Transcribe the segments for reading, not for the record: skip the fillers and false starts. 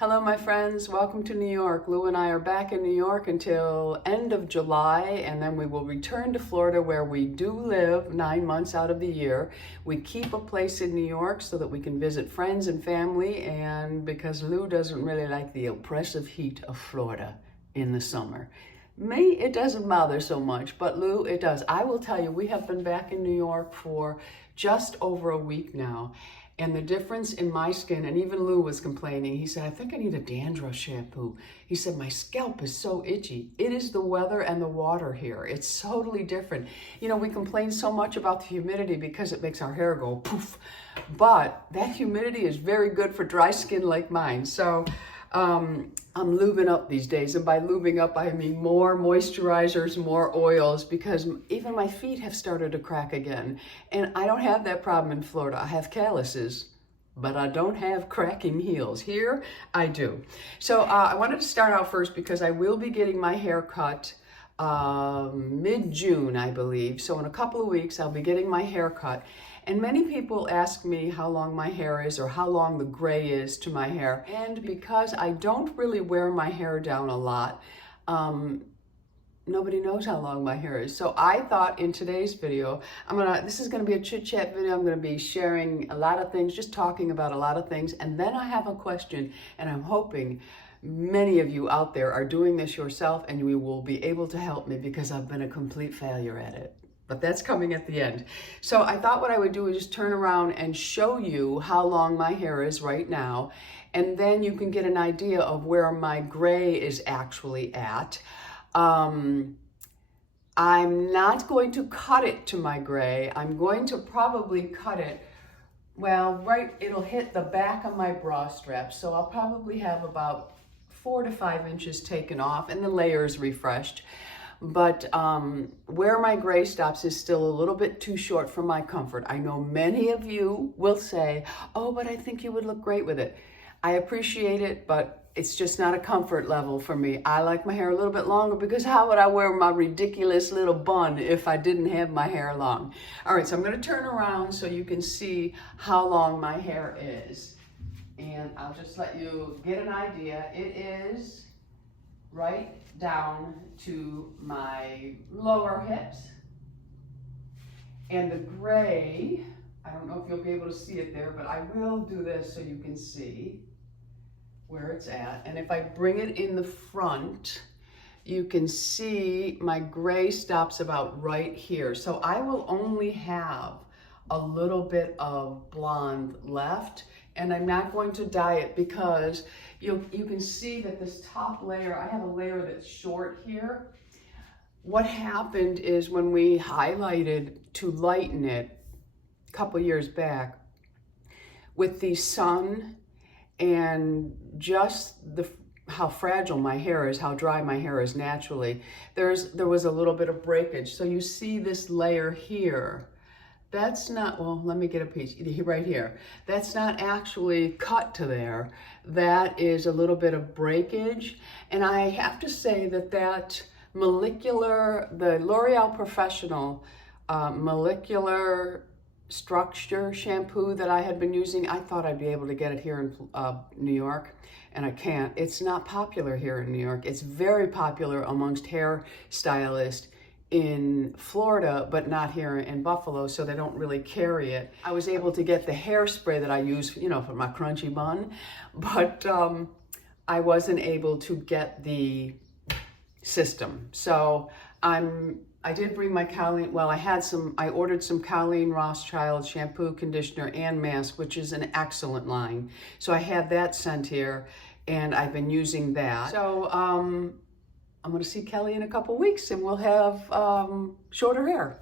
Hello, my friends. Welcome to New York. Lou and I are back in New York until end of July, and then we will return to Florida where we do live 9 months out of the year. We keep a place in New York so that we can visit friends and family, and because Lou doesn't really like the oppressive heat of Florida in the summer. Me, it doesn't bother so much, but Lou, it does. I will tell you, we have been back in New York for just over a week now. And the difference in my skin, and even Lou was complaining, he said, I think I need a dandruff shampoo. He said, my scalp is so itchy. It is the weather and the water here. It's totally different. You know, we complain so much about the humidity because it makes our hair go poof. But that humidity is very good for dry skin like mine. So I'm lubing up these days, and by lubing up I mean more moisturizers, more oils, because even my feet have started to crack again, and I don't have that problem in Florida. I have calluses, but I don't have cracking heels. Here I do. So I wanted to start out first because I will be getting my hair cut mid-June, I believe. So in a couple of weeks I'll be getting my hair cut. And many people ask me how long my hair is or how long the gray is to my hair. And because I don't really wear my hair down a lot, nobody knows how long my hair is. So I thought in today's video, this is gonna be a chit chat video. I'm gonna be sharing a lot of things, just talking about a lot of things. And then I have a question, and I'm hoping many of you out there are doing this yourself and you will be able to help me because I've been a complete failure at it. But that's coming at the end. So I thought what I would do is just turn around and show you how long my hair is right now. And then you can get an idea of where my gray is actually at. I'm not going to cut it to my gray. I'm going to probably cut it, well, it'll hit the back of my bra strap. So I'll probably have about 4 to 5 inches taken off and the layers refreshed. But where my gray stops is still a little bit too short for my comfort. I know many of you will say, oh, but I think you would look great with it. I appreciate it, but it's just not a comfort level for me. I like my hair a little bit longer because how would I wear my ridiculous little bun if I didn't have my hair long? All right, so I'm gonna turn around so you can see how long my hair is. And I'll just let you get an idea. It is right down to my lower hips. And the gray, I don't know if you'll be able to see it there, but I will do this so you can see where it's at. And if I bring it in the front, you can see my gray stops about right here. So I will only have a little bit of blonde left, and I'm not going to dye it because you can see that this top layer, I have a layer that's short here. What happened is when we highlighted to lighten it a couple years back, with the sun and just how fragile my hair is, how dry my hair is naturally, there was a little bit of breakage. So you see this layer here. That's not, well, let me get a piece right here. That's not actually cut to there. That is a little bit of breakage. And I have to say that the L'Oreal Professional molecular structure shampoo that I had been using, I thought I'd be able to get it here in New York, and I can't. It's not popular here in New York. It's very popular amongst hair stylists in Florida, but not here in Buffalo, so they don't really carry it. I was able to get the hairspray that I use, you know, for my crunchy bun, but I wasn't able to get the system. So I did bring my Colleen, well, I ordered some Colleen Rothschild shampoo, conditioner, and mask, which is an excellent line. So I had that sent here, and I've been using that. So I'm going to see Kelly in a couple weeks and we'll have shorter hair.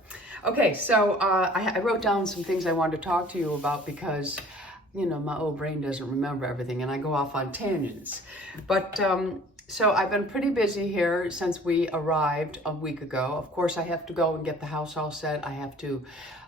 Okay, so I wrote down some things I wanted to talk to you about because, you know, my old brain doesn't remember everything and I go off on tangents. But so I've been pretty busy here since we arrived a week ago. Of course, I have to go and get the house all set. I have to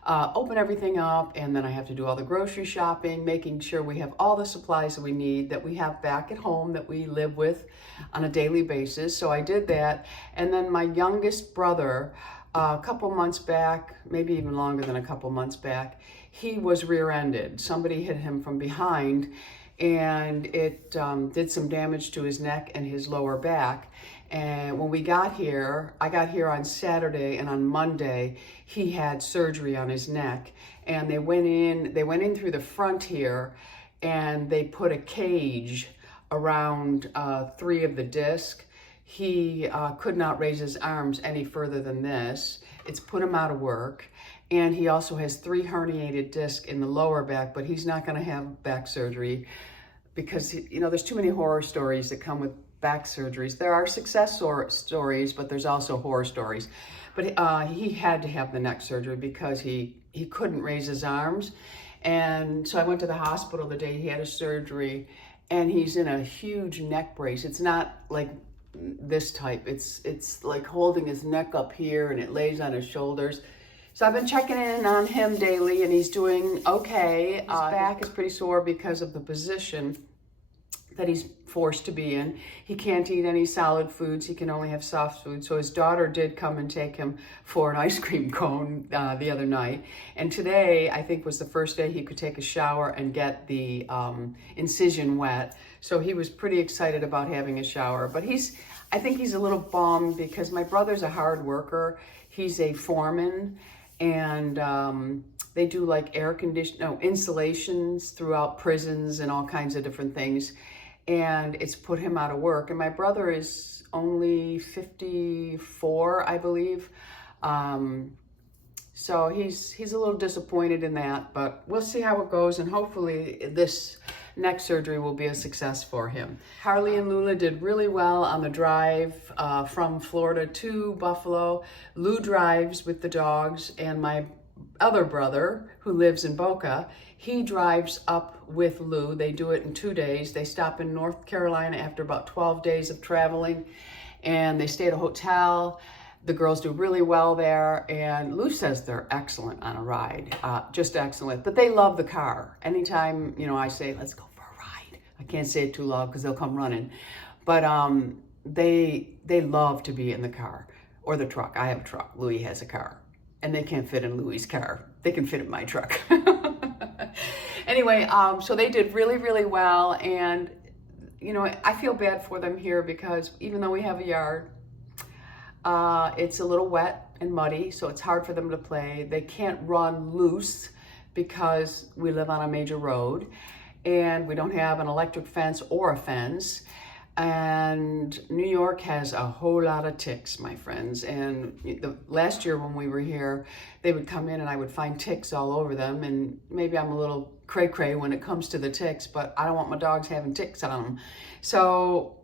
open everything up, and then I have to do all the grocery shopping, making sure we have all the supplies that we need, that we have back at home, that we live with on a daily basis. So I did that. And then my youngest brother, a couple months back, maybe even longer than a couple months back, he was rear-ended. Somebody hit him from behind, and it did some damage to his neck and his lower back. And when we got here, I got here on Saturday, and on Monday he had surgery on his neck, and they went in through the front here, and they put a cage around 3 of the discs. He could not raise his arms any further than this. It's put him out of work. And he also has 3 herniated discs in the lower back, but he's not gonna have back surgery because, you know, there's too many horror stories that come with back surgeries. There are success stories, but there's also horror stories. But he had to have the neck surgery because he couldn't raise his arms. And so I went to the hospital the day he had his surgery, and he's in a huge neck brace. It's not like this type. It's like holding his neck up here, and it lays on his shoulders. So I've been checking in on him daily, and he's doing okay. His back is pretty sore because of the position that he's forced to be in. He can't eat any solid foods. He can only have soft food. So his daughter did come and take him for an ice cream cone the other night. And today, I think, was the first day he could take a shower and get the incision wet. So he was pretty excited about having a shower. But I think he's a little bummed because my brother's a hard worker. He's a foreman, and they do like installations throughout prisons and all kinds of different things. And it's put him out of work. And my brother is only 54, I believe. So he's a little disappointed in that, but we'll see how it goes. And hopefully this neck surgery will be a success for him. Harley and Lula did really well on the drive from Florida to Buffalo. Lou drives with the dogs, and my other brother, who lives in Boca, he drives up with Lou. They do it in 2 days. They stop in North Carolina after about 12 days of traveling, and they stay at a hotel. The girls do really well there, and Lou says they're excellent on a ride, just excellent. But they love the car. Anytime, you know, I say, let's go for a ride. I can't say it too loud because they'll come running. But they love to be in the car or the truck. I have a truck. Louis has a car. And they can't fit in Louis' car. They can fit in my truck. Anyway, so they did really, really well. And, you know, I feel bad for them here because even though we have a yard, it's a little wet and muddy, so it's hard for them to play. They can't run loose because we live on a major road, and we don't have an electric fence or a fence. And New York has a whole lot of ticks, my friends. And last year when we were here, they would come in and I would find ticks all over them. And maybe I'm a little cray-cray when it comes to the ticks, but I don't want my dogs having ticks on them. So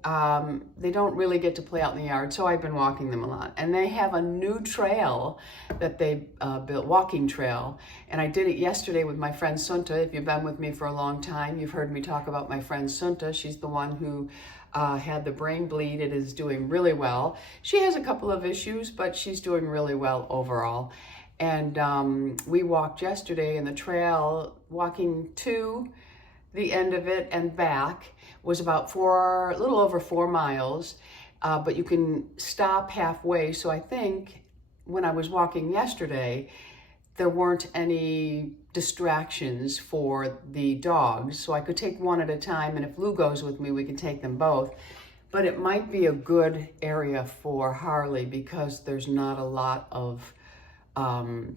they don't really get to play out in the yard, so I've been walking them a lot. And they have a new trail that they built, walking trail. And I did it yesterday with my friend Sunta. If you've been with me for a long time, you've heard me talk about my friend Sunta. She's the one who had the brain bleed. It is doing really well. She has a couple of issues, but she's doing really well overall. And we walked yesterday in the trail. Walking to the end of it and back was about a little over 4 miles, but you can stop halfway. So I think when I was walking yesterday, there weren't any distractions for the dogs, so I could take one at a time, and if Lou goes with me, we can take them both. But it might be a good area for Harley because there's not a lot of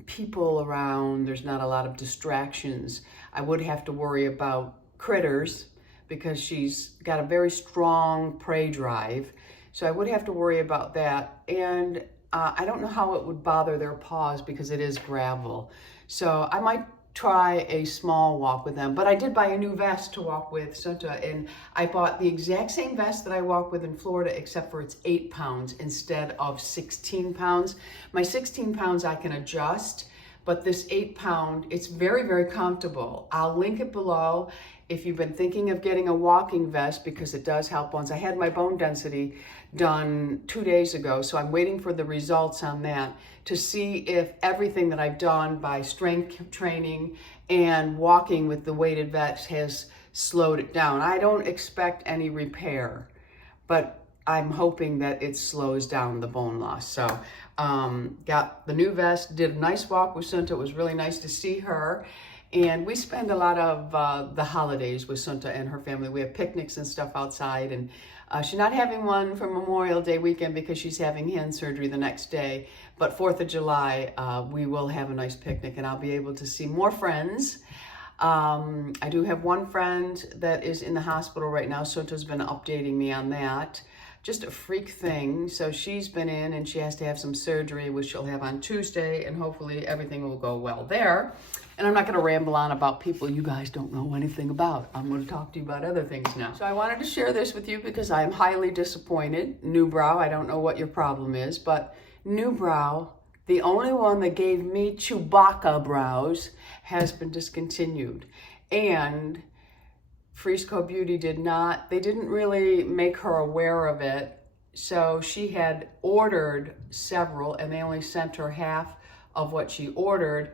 people around, there's not a lot of distractions. I would have to worry about critters because she's got a very strong prey drive, so I would have to worry about that. And I don't know how it would bother their paws because it is gravel. So I might try a small walk with them. But I did buy a new vest to walk with Sunta, and I bought the exact same vest that I walk with in Florida, except for it's 8 pounds instead of 16 pounds. My 16 pounds I can adjust, but this 8 pound, it's very, very comfortable. I'll link it below if you've been thinking of getting a walking vest because it does help bones. I had my bone density done 2 days ago, so I'm waiting for the results on that to see if everything that I've done by strength training and walking with the weighted vest has slowed it down. I don't expect any repair, but I'm hoping that it slows down the bone loss. So got the new vest, did a nice walk with Sunta. It was really nice to see her. And we spend a lot of the holidays with Sunta and her family. We have picnics and stuff outside, and she's not having one for Memorial Day weekend because she's having hand surgery the next day. But 4th of July, we will have a nice picnic, and I'll be able to see more friends. I do have one friend that is in the hospital right now. Sunta's been updating me on that. Just a freak thing. So she's been in and she has to have some surgery, which she'll have on Tuesday, and hopefully everything will go well there. And I'm not going to ramble on about people you guys don't know anything about. I'm going to talk to you about other things now. So I wanted to share this with you because I am highly disappointed. New brow, I don't know what your problem is, but new brow, the only one that gave me Chewbacca brows, has been discontinued. And Frisco Beauty didn't really make her aware of it. So she had ordered several and they only sent her half of what she ordered,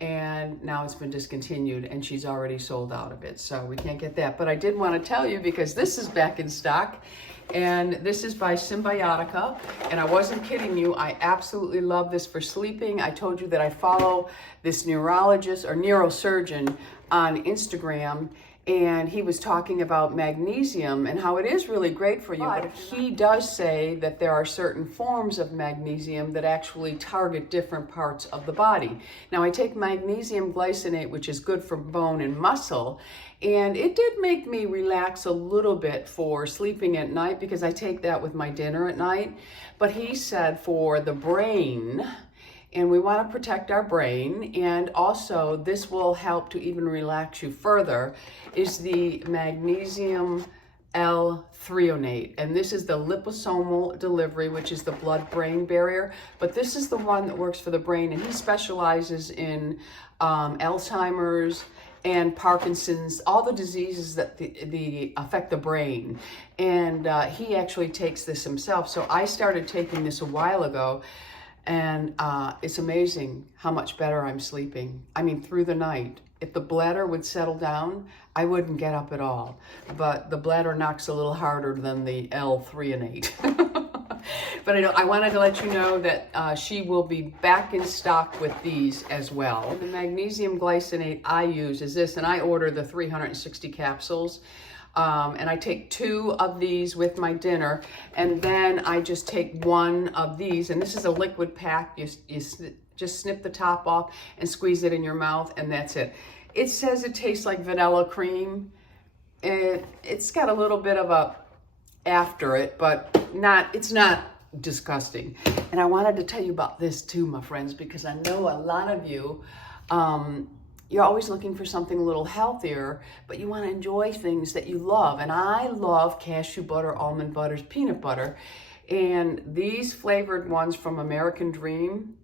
and now it's been discontinued and she's already sold out of it. So we can't get that. But I did want to tell you because this is back in stock, and this is by Symbiotica, and I wasn't kidding you. I absolutely love this for sleeping. I told you that I follow this neurologist or neurosurgeon on Instagram, and he was talking about magnesium and how it is really great for you. But he does say that there are certain forms of magnesium that actually target different parts of the body. Now, I take magnesium glycinate, which is good for bone and muscle, and it did make me relax a little bit for sleeping at night because I take that with my dinner at night. But he said for the brain, and we want to protect our brain, and also this will help to even relax you further, is the magnesium L-threonate. And this is the liposomal delivery, which is the blood-brain barrier. But this is the one that works for the brain, and he specializes in Alzheimer's and Parkinson's, all the diseases that affect the brain. And he actually takes this himself. So I started taking this a while ago, and it's amazing how much better I'm sleeping. I mean, through the night. If the bladder would settle down, I wouldn't get up at all. But the bladder knocks a little harder than the L-threonate. But I wanted to let you know that she will be back in stock with these as well. The magnesium glycinate I use is this, and I order the 360 capsules. And I take 2 of these with my dinner, and then I just take 1 of these, and this is a liquid pack. You just snip the top off and squeeze it in your mouth, and that's it. It says it tastes like vanilla cream. It's got a little bit of a after it, but it's not disgusting. And I wanted to tell you about this too, my friends, because I know a lot of you, you're always looking for something a little healthier, but you want to enjoy things that you love. And I love cashew butter, almond butters, peanut butter. And these flavored ones from American Dream,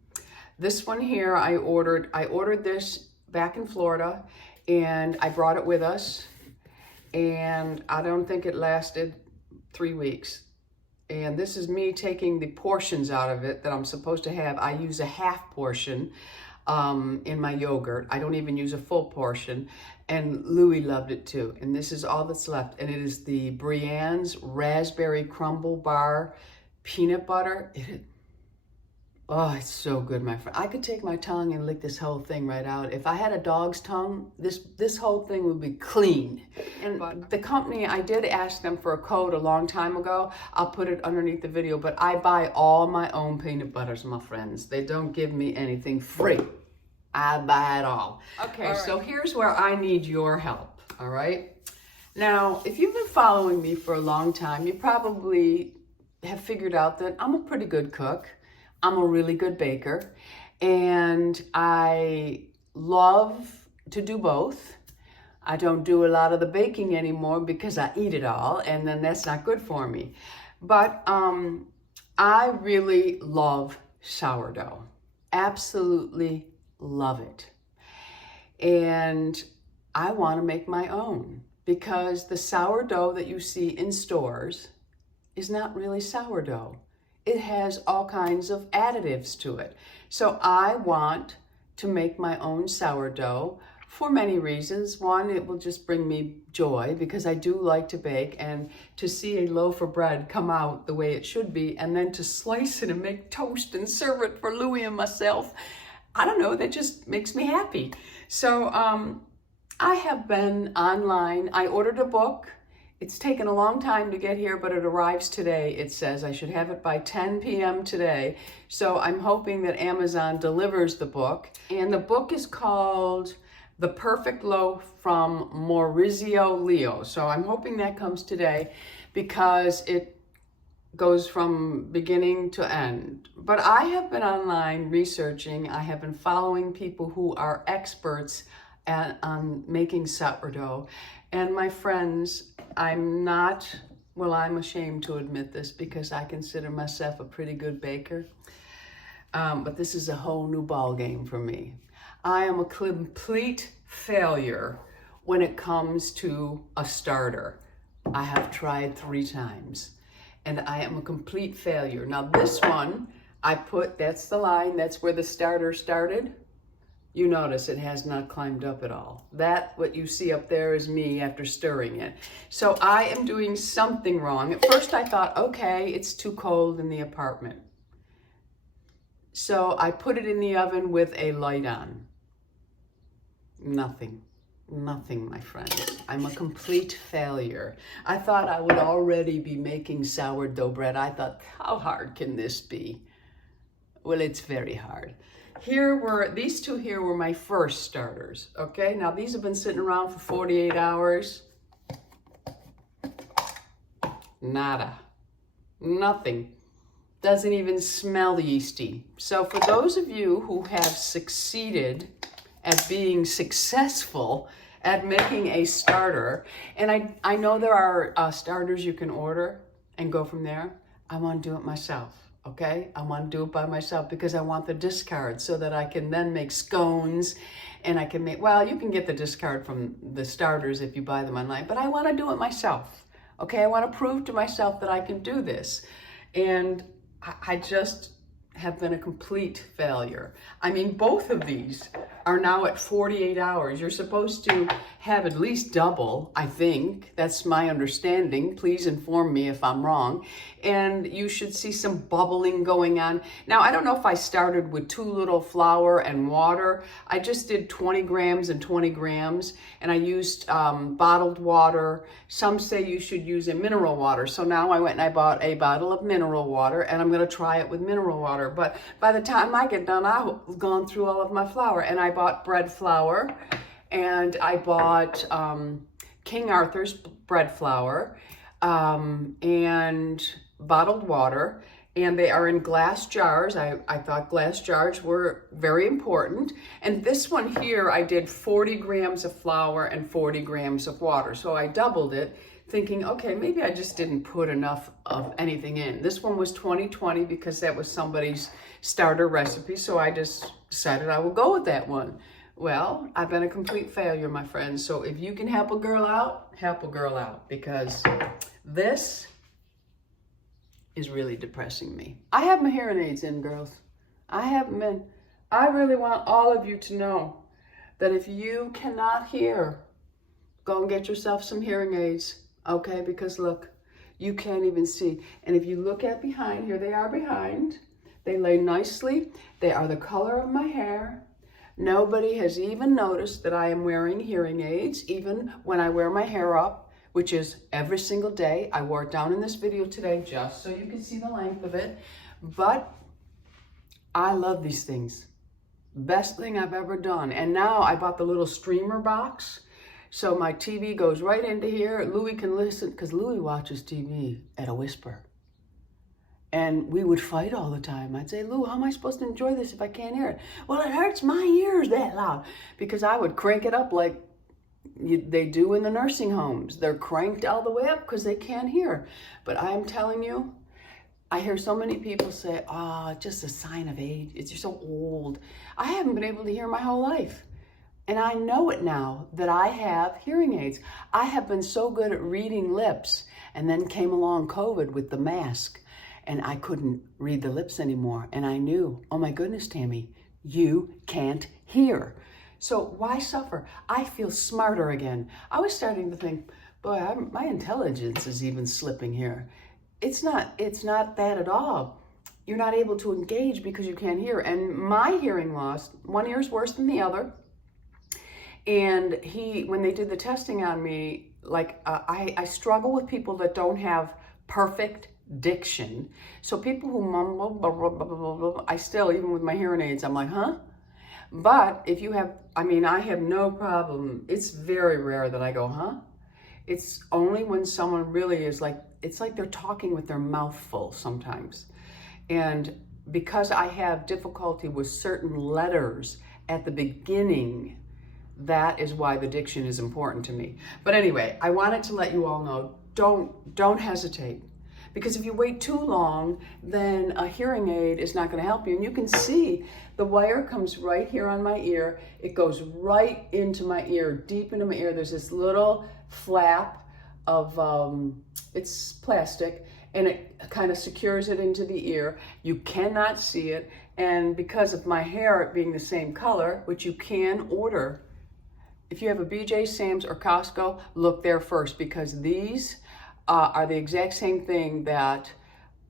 this one here I ordered this back in Florida, and I brought it with us. And I don't think it lasted 3 weeks. And this is me taking the portions out of it that I'm supposed to have. I use a half portion in my yogurt. I don't even use a full portion, and Louis loved it too. And this is all that's left, and it is the Breanne's Raspberry Crumble Bar Peanut Butter. Oh, it's so good, my friend. I could take my tongue and lick this whole thing right out. If I had a dog's tongue, this whole thing would be clean. And the company, I did ask them for a code a long time ago. I'll put it underneath the video, but I buy all my own peanut butters, my friends. They don't give me anything free. I buy it all. Okay, all right. So here's where I need your help, all right? Now, if you've been following me for a long time, you probably have figured out that I'm a pretty good cook. I'm a really good baker, and I love to do both. I don't do a lot of the baking anymore because I eat it all, and then that's not good for me. But I really love sourdough. Absolutely love it. And I want to make my own, because the sourdough that you see in stores is not really sourdough. It has all kinds of additives to it. So I want to make my own sourdough for many reasons. One, it will just bring me joy because I do like to bake, and to see a loaf of bread come out the way it should be, and then to slice it and make toast and serve it for Louis and myself. I don't know, that just makes me happy. So I have been online. I ordered a book. It's taken a long time to get here, but it arrives today. It says I should have it by 10 p.m. today. So I'm hoping that Amazon delivers the book. And the book is called The Perfect Loaf from Maurizio Leo. So I'm hoping that comes today because it goes from beginning to end. But I have been online researching. I have been following people who are experts on making sourdough. And my friends, I'm ashamed to admit this because I consider myself a pretty good baker. But this is a whole new ball game for me. I am a complete failure when it comes to a starter. I have tried 3 times and I am a complete failure. Now this one, that's the line, that's where the starter started. You notice it has not climbed up at all. What you see up there is me after stirring it. So I am doing something wrong. At first I thought, okay, it's too cold in the apartment. So I put it in the oven with a light on. Nothing, my friends. I'm a complete failure. I thought I would already be making sourdough bread. I thought, how hard can this be? Well, it's very hard. These two here were my first starters, okay? Now these have been sitting around for 48 hours. Nada, nothing. Doesn't even smell yeasty. So for those of you who have succeeded at being successful at making a starter, and I know there are starters you can order and go from there, I want to do it myself. Okay, I want to do it by myself because I want the discard so that I can then make scones and I can make, well, you can get the discard from the starters if you buy them online, but I want to do it myself. Okay, I want to prove to myself that I can do this. And I just have been a complete failure. I mean, both of these are now at 48 hours. You're supposed to have at least double, I think. That's my understanding. Please inform me if I'm wrong. And you should see some bubbling going on. Now, I don't know if I started with too little flour and water. I just did 20 grams and 20 grams, and I used bottled water. Some say you should use a mineral water. So now I went and I bought a bottle of mineral water, and I'm gonna try it with mineral water. But by the time I get done, I've gone through all of my flour, and I bought bread flour, and I bought King Arthur's bread flour and bottled water, and they are in glass jars. I thought glass jars were very important. And this one here, I did 40 grams of flour and 40 grams of water. So I doubled it, thinking, okay, maybe I just didn't put enough of anything in. This one was 20-20 because that was somebody's starter recipe. So I just decided I will go with that one. Well, I've been a complete failure, my friends. So if you can help a girl out, because this is really depressing me. I have my hearing aids in, girls. I have them in. I really want all of you to know that if you cannot hear, go and get yourself some hearing aids, okay? Because look, you can't even see. And if you look at behind, here they are behind. They lay nicely. They are the color of my hair. Nobody has even noticed that I am wearing hearing aids, even when I wear my hair up, which is every single day. I wore it down in this video today just so you can see the length of it. But I love these things. Best thing I've ever done. And now I bought the little streamer box. So my TV goes right into here. Louis can listen, because Louis watches TV at a whisper. And we would fight all the time. I'd say, Lou, how am I supposed to enjoy this if I can't hear it? Well, it hurts my ears that loud. Because I would crank it up like they do in the nursing homes. They're cranked all the way up because they can't hear. But I'm telling you, I hear so many people say, just a sign of age. You're so old. I haven't been able to hear my whole life. And I know it now that I have hearing aids. I have been so good at reading lips. And then came along COVID with the mask. And I couldn't read the lips anymore. And I knew, oh my goodness, Tammy, you can't hear. So why suffer? I feel smarter again. I was starting to think, boy, my intelligence is even slipping here. It's not that at all. you're not able to engage because you can't hear. And my hearing loss, one ear is worse than the other. And when they did the testing on me, like I struggle with people that don't have perfect diction. So people who mumble, blah, blah, blah, blah, blah, I still, even with my hearing aids, I'm like, huh? But if you have, I mean, I have no problem. It's very rare that I go, huh? It's only when someone really is like, it's like they're talking with their mouth full sometimes. And because I have difficulty with certain letters at the beginning, that is why the diction is important to me. But anyway, I wanted to let you all know, don't hesitate. Because if you wait too long, then a hearing aid is not going to help you. And you can see the wire comes right here on my ear. It goes right into my ear, deep into my ear. There's this little flap of, it's plastic, and it kind of secures it into the ear. You cannot see it. And because of my hair being the same color, which you can order, if you have a BJ, Sam's, or Costco, look there first, because these are the exact same thing that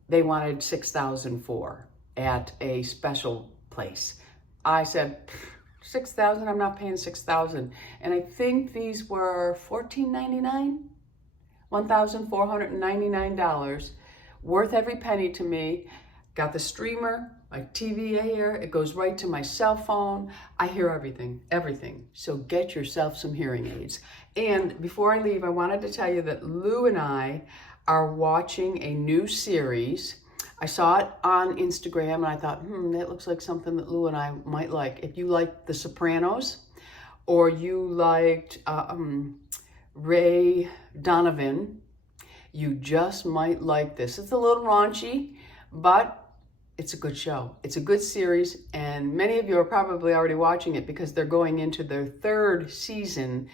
they wanted $6,000 for at a special place. I said, $6,000, I'm not paying $6,000. And I think these were $14.99, $1,499, worth every penny to me. Got the streamer, my TV here, it goes right to my cell phone. I hear everything, everything. So get yourself some hearing aids. And before I leave, I wanted to tell you that Lou and I are watching a new series. I saw it on Instagram and I thought, that looks like something that Lou and I might like. If you like The Sopranos, or you liked Ray Donovan, you just might like this. It's a little raunchy, but it's a good show. It's a good series, and many of you are probably already watching it because they're going into their third season,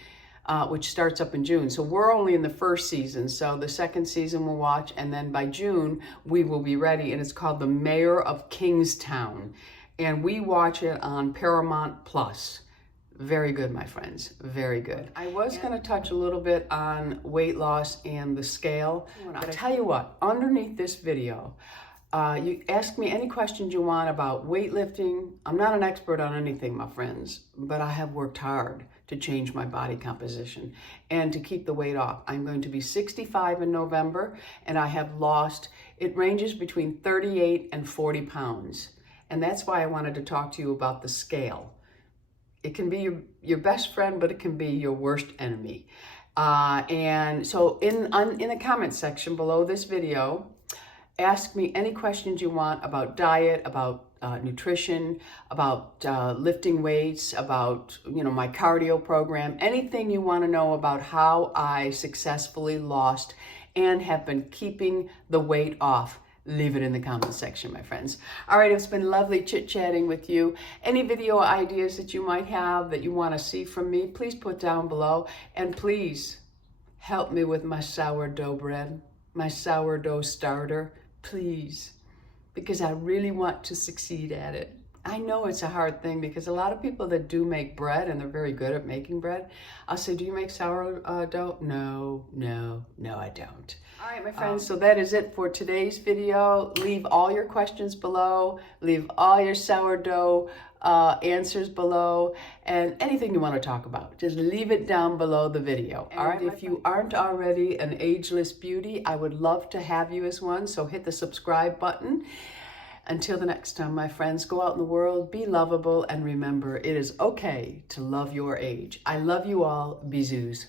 which starts up in June. So we're only in the first season, so the second season we'll watch, and then by June we will be ready, and it's called The Mayor of Kingstown, and we watch it on Paramount Plus. Very good, my friends, very good. I was going to touch a little bit on weight loss and the scale. I'll tell you what, underneath this video, you ask me any questions you want about weightlifting. I'm not an expert on anything, my friends, but I have worked hard to change my body composition and to keep the weight off. I'm going to be 65 in November, and I have lost, it ranges between 38 and 40 pounds. And that's why I wanted to talk to you about the scale. It can be your best friend, but it can be your worst enemy. And so in the comment section below this video, ask me any questions you want about diet, about nutrition, about lifting weights, about my cardio program, anything you want to know about how I successfully lost and have been keeping the weight off. Leave it in the comment section, my friends. All right, it's been lovely chit-chatting with you. Any video ideas that you might have that you want to see from me, please put down below. And please help me with my sourdough bread, my sourdough starter, please, because I really want to succeed at it. I know it's a hard thing because a lot of people that do make bread, and they're very good at making bread, I'll say, do you make sourdough? No, I don't. All right, my friends, so that is it for today's video. Leave all your questions below. Leave all your sourdough answers below, and anything you want to talk about, just leave it down below the video. All right, if you aren't already an ageless beauty, I would love to have you as one, so hit the subscribe button. Until the next time, my friends, go out in the world, be lovable, and remember, it is okay to love your age. I love you all. Bisous.